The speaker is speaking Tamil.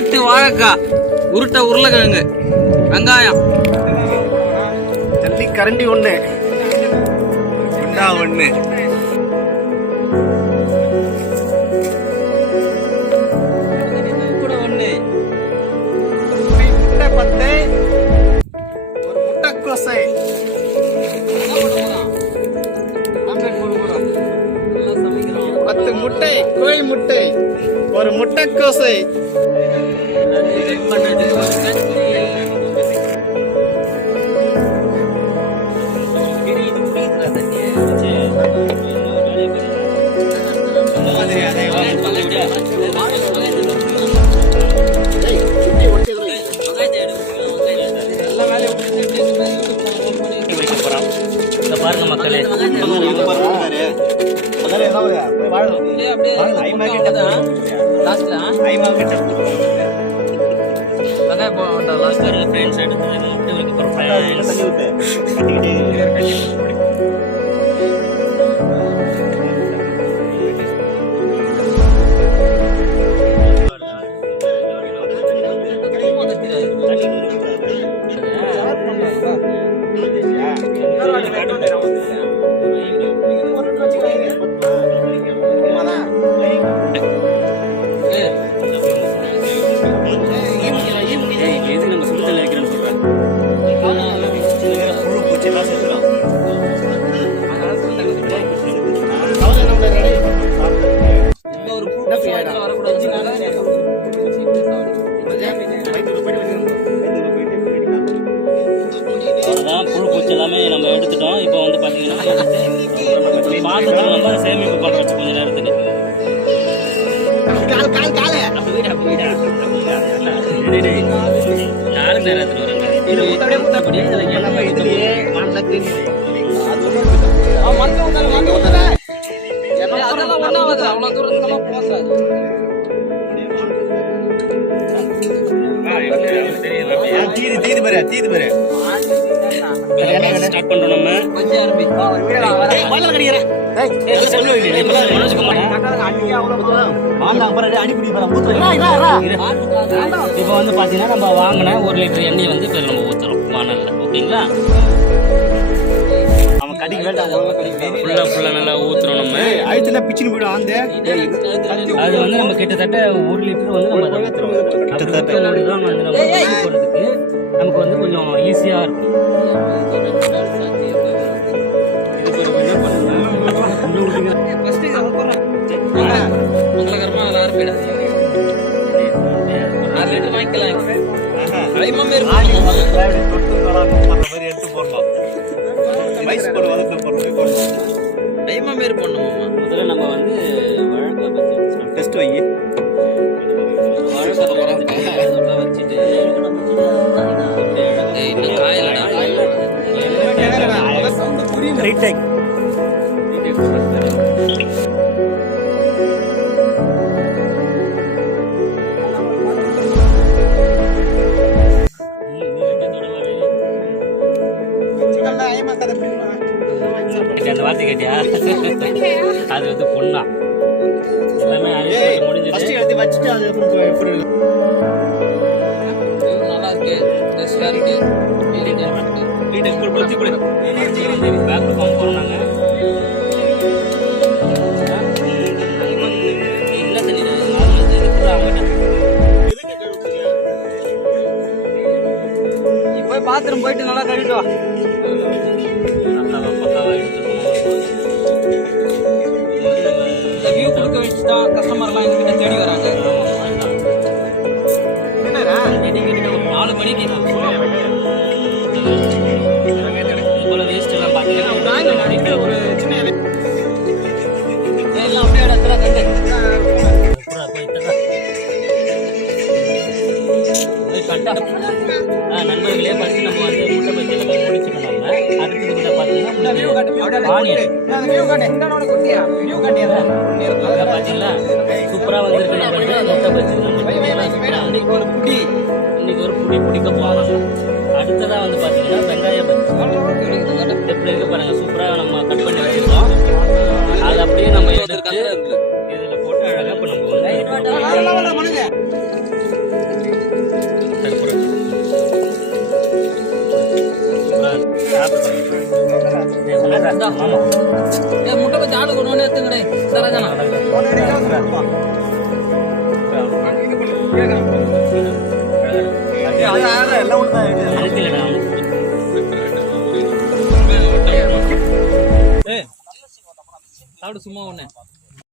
நாட்டு வாழைக்காய், உருளைக்கிழங்கு, வெங்காயம், ஜல்லி கரண்டி ஒண்ணு, குண்டா ஒண்ணு, கூட ஒண்ணு, முட்டை 10, ஒரு முட்டைக்கோசை, 10 முட்டை, கோழி முட்டை, ஒரு முட்டைக்கோசை, பாருங்க மக்களே, புழு பூச்சி எல்லாமே நம்ம எடுத்துட்டோம். இப்போ வந்து பாத்தீங்கன்னா பாத்திரத்துல நம்ம சேமிப்பு பண்ண வச்சு கொஞ்ச நேரத்துக்கு அவ்வளவு தூரத்துக்கு நம்ம போகாது. ஸ்டார்ட் பண்றோம் நம்ம. இப்போ வந்து பாத்தீங்கன்னா நம்ம வாங்கின 1 லிட்டர் எண்ணெய் வந்து இப்போ நம்ம ஊத்துறோம் வானல்ல. ஓகேங்களா? ஃபுல்லா நல்லா ஊத்துறோம் நம்ம. அது வந்து நம்ம கிட்டத்தட்ட 1 லிட்டர் வந்து நம்ம அதை ஊத்துறோம். கிட்டத்தட்ட வந்து நம்ம போறதுக்கு நமக்கு வந்து கொஞ்சம் ஈஸியா இருக்கும். முதல்ல நம்ம வந்து டெஸ்ட் வை வச்சுட்டு அந்த வார்த்தை கேட்டியா? அது வந்து பொண்ணா எல்லாமே முடிஞ்சது. நல்லா இருக்கு, டேஸ்டா இருக்கு. பேக் போறோம் நாங்க. இப்போ பாத்ரூம் போயிட்டு நல்லா கழுவிட்டு வா. வியூ கொடுக்க வச்சுட்டா கஸ்டமர்லாம் எங்ககிட்ட தேடி வராங்க. 4 மணிக்கு போல வேஸ்ட் எல்லாம் பார்த்தீங்கன்னா ஒரு சின்ன எல்லாம் அப்படியே இடத்துல நண்பர்களே ஃபர்ஸ்ட் நம்ம வந்து முட்டை பஜ்ஜி நம்ம முடிச்சுக்கணும். நம்ம அடுத்தது கூட பார்த்தீங்கன்னா பார்த்தீங்களா சூப்பராக வந்திருக்கு. நம்ம முட்டை பஜ்ஜி இன்னைக்கு ஒரு புடி பிடிக்க போகலாம். அடுத்ததாக வந்து பார்த்தீங்கன்னா வெங்காய பஜ்ஜி எப்படி இருக்கு பாருங்க. சூப்பராக நம்ம கட் பண்ணி வச்சிருக்கோம். அது அப்படியே நம்ம எடுத்து இதில் போட்டு அழகாக இப்போ நம்ம வந்து ஆமா முட்டை பத்தி ஆளுக்கு ஒன்று எடுத்துங்கடே சராஜனா எல்லாம் ஒன்று தான் இருக்குல்லடா சாப்பிடு சும்மா ஒன்று